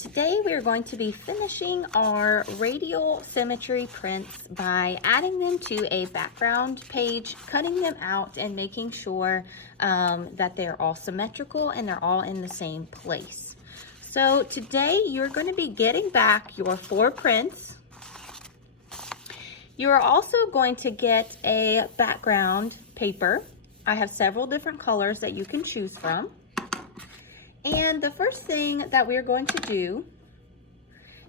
Today we are going to be finishing our radial symmetry prints by adding them to a background page, cutting them out and making sure that they're all symmetrical and they're all in the same place. So today you're going to be getting back your 4 prints. You are also going to get a background paper. I have several different colors that you can choose from. And the first thing that we're going to do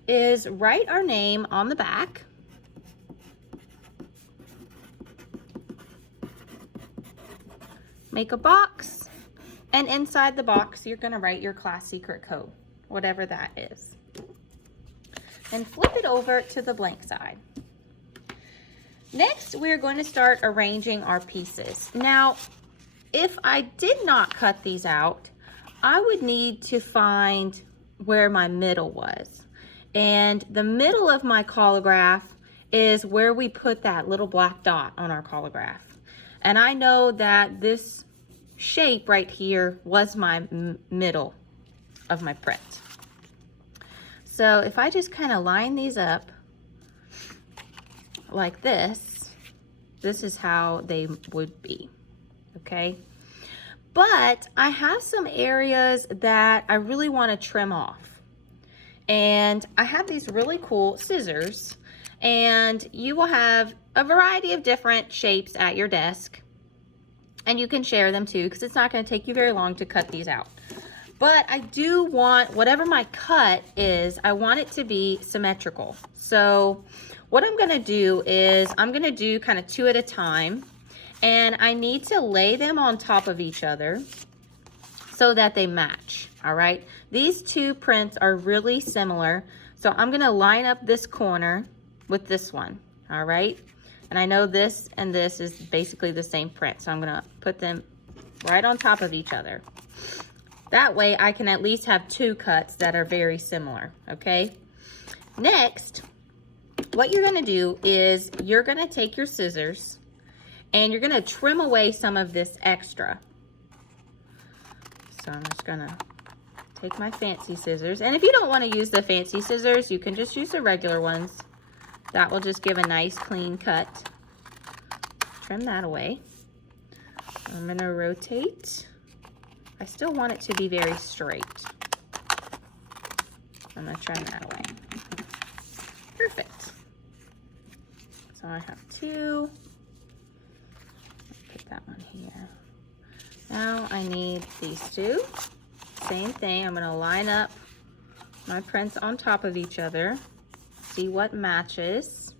is write our name on the back. Make a box, and inside the box you're going to write your class secret code, whatever that is. And flip it over to the blank side. Next, we're going to start arranging our pieces. Now, if I did not cut these out, I would need to find where my middle was. And the middle of my collagraph is where we put that little black dot on our collagraph. And I know that this shape right here was my middle of my print. So if I just kind of line these up like this, this is how they would be, okay? But I have some areas that I really want to trim off. And I have these really cool scissors, and you will have a variety of different shapes at your desk. And you can share them too, because it's not going to take you very long to cut these out. But I do want, whatever my cut is, I want it to be symmetrical. So what I'm going to do is I'm going to do kind of 2 at a time. And I need to lay them on top of each other so that they match, all right? These 2 prints are really similar. So I'm gonna line up this corner with this one, all right? And I know this and this is basically the same print. So I'm gonna put them right on top of each other. That way I can at least have 2 cuts that are very similar, okay? Next, what you're gonna do is you're gonna take your scissors and you're gonna trim away some of this extra. So I'm just gonna take my fancy scissors. And if you don't wanna use the fancy scissors, you can just use the regular ones. That will just give a nice clean cut. Trim that away. I'm gonna rotate. I still want it to be very straight. I'm gonna trim that away. Perfect. So I have 2. That one here. Now I need these 2. Same thing, I'm gonna line up my prints on top of each other, see what matches.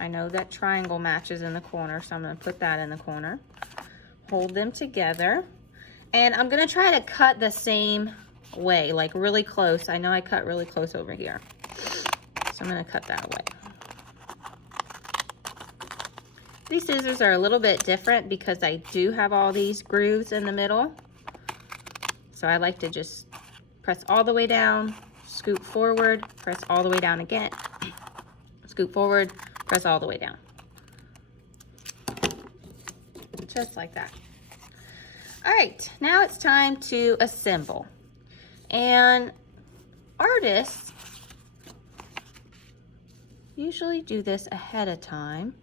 I know that triangle matches in the corner, so I'm gonna put that in the corner. Hold them together, and I'm gonna try to cut the same way, like really close. I know I cut really close over here, so I'm gonna cut that away. These scissors are a little bit different because I do have all these grooves in the middle. So I like to just press all the way down, scoop forward, press all the way down again, scoop forward, press all the way down. Just like that. All right, now it's time to assemble. And artists usually do this ahead of time.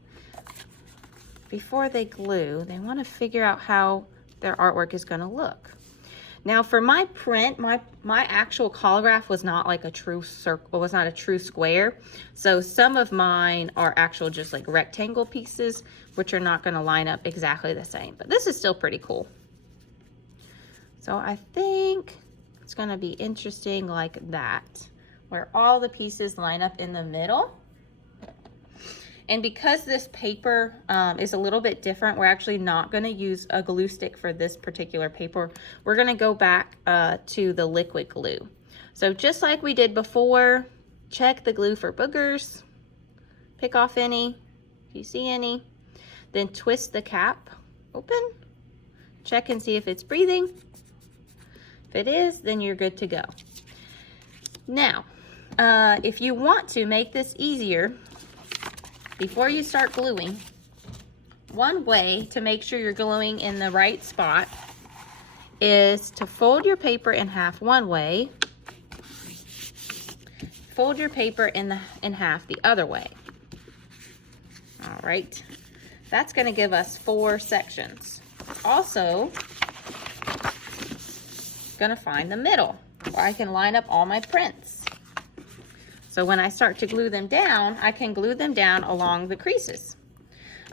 Before they glue, they want to figure out how their artwork is going to look. Now for my print, my actual collagraph was not like a true circle, was not a true square. So some of mine are actual just like rectangle pieces, which are not going to line up exactly the same. But this is still pretty cool. So I think it's going to be interesting like that, where all the pieces line up in the middle. And because this paper is a little bit different, we're actually not going to use a glue stick for this particular paper. We're going to go back to the liquid glue. So just like we did before, check the glue for boogers, pick off any, if you see any, then twist the cap open, check and see if it's breathing. If it is, then you're good to go. Now, if you want to make this easier, before you start gluing, one way to make sure you're gluing in the right spot is to fold your paper in half one way fold your paper in half the other way. All right, that's going to give us 4 sections. Also, going to find the middle where I can line up all my prints. So when I start to glue them down, I can glue them down along the creases.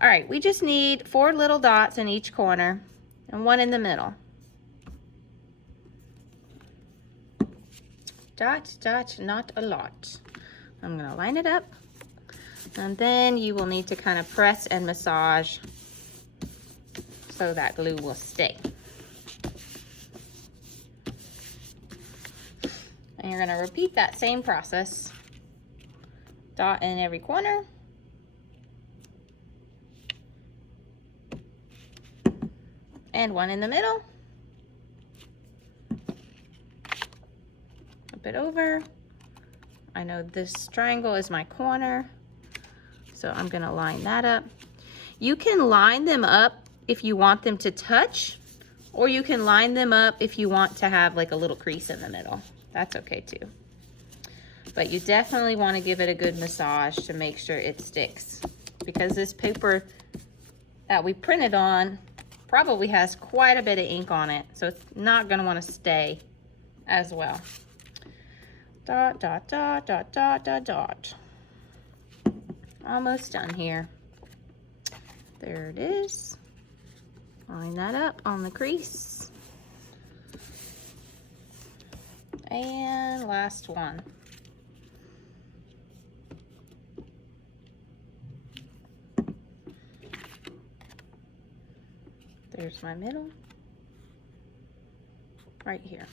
All right, we just need 4 little dots in each corner and 1 in the middle. Dot, dot, not a lot. I'm going to line it up. And then you will need to kind of press and massage so that glue will stay. And you're going to repeat that same process. Dot in every corner. And 1 in the middle. Flip it over. I know this triangle is my corner, so I'm going to line that up. You can line them up if you want them to touch, or you can line them up if you want to have like a little crease in the middle. That's okay too. But you definitely want to give it a good massage to make sure it sticks, because this paper that we printed on probably has quite a bit of ink on it, so it's not going to want to stay as well. Dot, dot, dot, dot, dot, dot, dot. Almost done here. There it is. Line that up on the crease. And last one. There's my middle. Right here.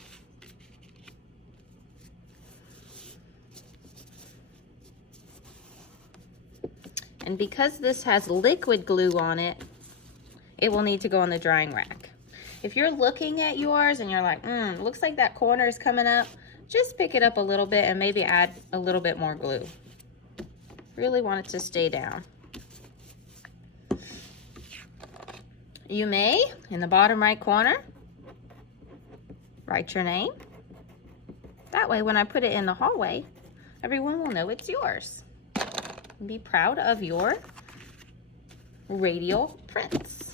And because this has liquid glue on it, it will need to go on the drying rack. If you're looking at yours and you're like, looks like that corner is coming up, just pick it up a little bit and maybe add a little bit more glue. Really want it to stay down. You may, in the bottom right corner, write your name. That way, when I put it in the hallway, everyone will know it's yours. Be proud of your radial prints.